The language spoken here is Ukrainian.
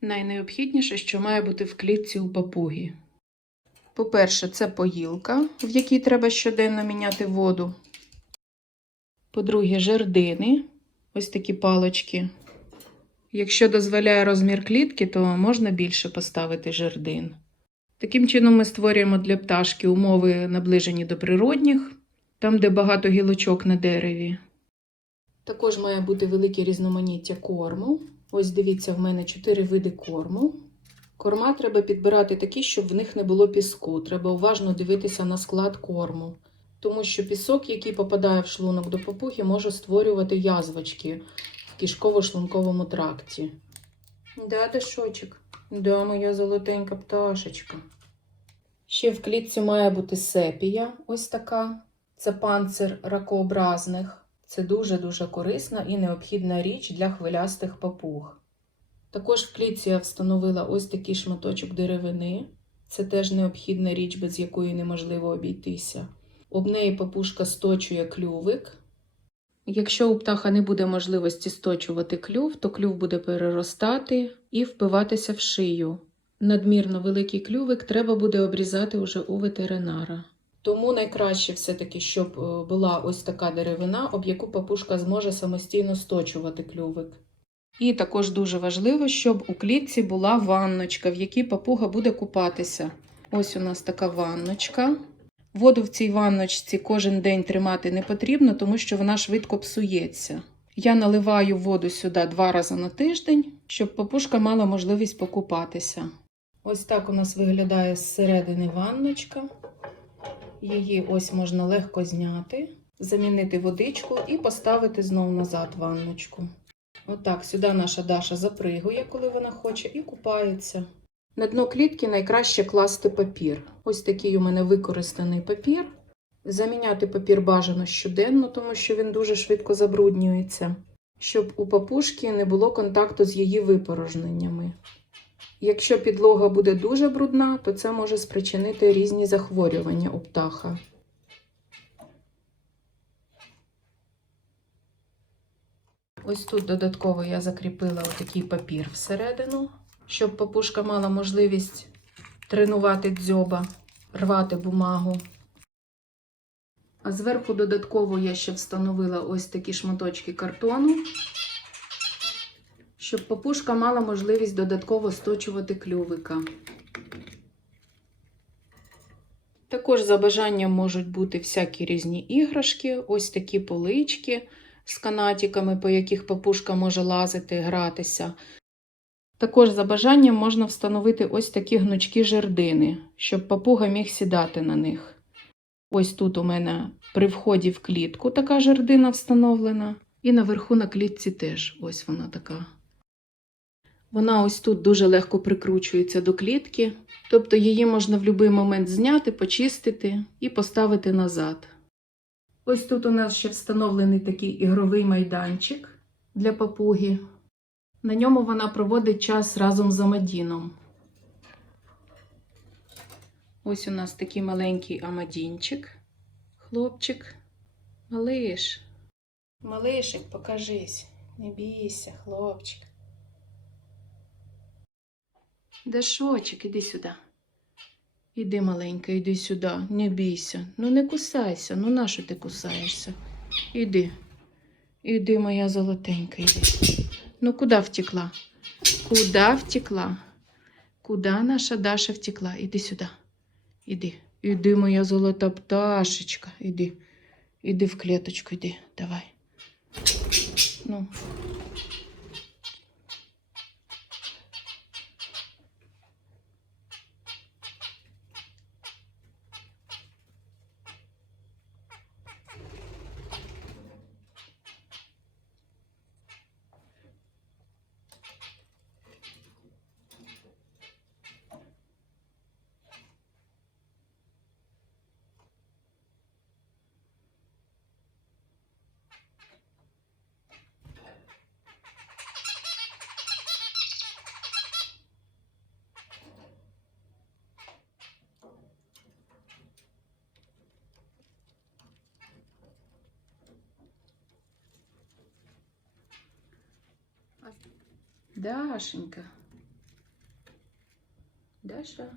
Найнеобхідніше, що має бути в клітці у папуги. По-перше, це поїлка, в якій треба щоденно міняти воду. По-друге, жердини, ось такі палочки. Якщо дозволяє розмір клітки, то можна більше поставити жердин. Таким чином ми створюємо для пташки умови, наближені до природних, там, де багато гілочок на дереві. Також має бути велике різноманіття корму. Ось дивіться, в мене чотири види корму. Корма треба підбирати такі, щоб в них не було піску. Треба уважно дивитися на склад корму, тому що пісок, який попадає в шлунок до папуги, може створювати язвочки в кишково-шлунковому тракті. Да, Дашочок? Да, моя золотенька пташечка. Ще в клітці має бути сепія, ось така. Це панцир ракообразних. Це дуже-дуже корисна і необхідна річ для хвилястих папуг. Також в клітці я встановила ось такий шматочок деревини. Це теж необхідна річ, без якої неможливо обійтися. Об неї папушка сточує клювик. Якщо у птаха не буде можливості сточувати клюв, то клюв буде переростати і впиватися в шию. Надмірно великий клювик треба буде обрізати уже у ветеринара. Тому найкраще все-таки, щоб е, була ось така деревина, об яку папушка зможе самостійно сточувати клювик. І також дуже важливо, щоб у клітці була ванночка, в якій папуга буде купатися. Ось у нас така ванночка. Воду в цій ванночці кожен день тримати не потрібно, тому що вона швидко псується. Я наливаю воду сюди два рази на тиждень, щоб папушка мала можливість покупатися. Ось так у нас виглядає зсередини ванночка. Її ось можна легко зняти, замінити водичку і поставити знову назад ванночку. Отак, сюди наша Даша запригує, коли вона хоче, і купається. На дно клітки найкраще класти папір. Ось такий у мене використаний папір. Заміняти папір бажано щоденно, тому що він дуже швидко забруднюється, щоб у папушки не було контакту з її випорожненнями. Якщо підлога буде дуже брудна, то це може спричинити різні захворювання у птаха. Ось тут додатково я закріпила отакий папір всередину, щоб папушка мала можливість тренувати дзьоба, рвати бумагу. А зверху додатково я ще встановила ось такі шматочки картону, щоб папушка мала можливість додатково сточувати клювика. Також за бажанням можуть бути всякі різні іграшки, ось такі полички з канатиками, по яких папушка може лазити, гратися. Також за бажанням можна встановити ось такі гнучкі жердини, щоб папуга міг сідати на них. Ось тут у мене при вході в клітку така жердина встановлена, і наверху на клітці теж ось вона така. Вона ось тут дуже легко прикручується до клітки, тобто її можна в будь-який момент зняти, почистити і поставити назад. Ось тут у нас ще встановлений такий ігровий майданчик для папуги. На ньому вона проводить час разом з Амадіном. Ось у нас такий маленький Амадінчик, хлопчик. Малиш. Малишик, покажись. Не бійся, хлопчик. Дашочок, іди сюди. Іди, маленька, іди сюди, не бійся. Ну не кусайся, ну нащо ти кусаєшся? Іди. Іди, моя золотенька, іди. Ну куди втекла? Куди втекла? Куди наша Даша втекла? Іди сюди. Іди. Іди, моя золота пташечка. Іди. Іди в клеточку, іди. Давай. Ну. Дашенька. Даша.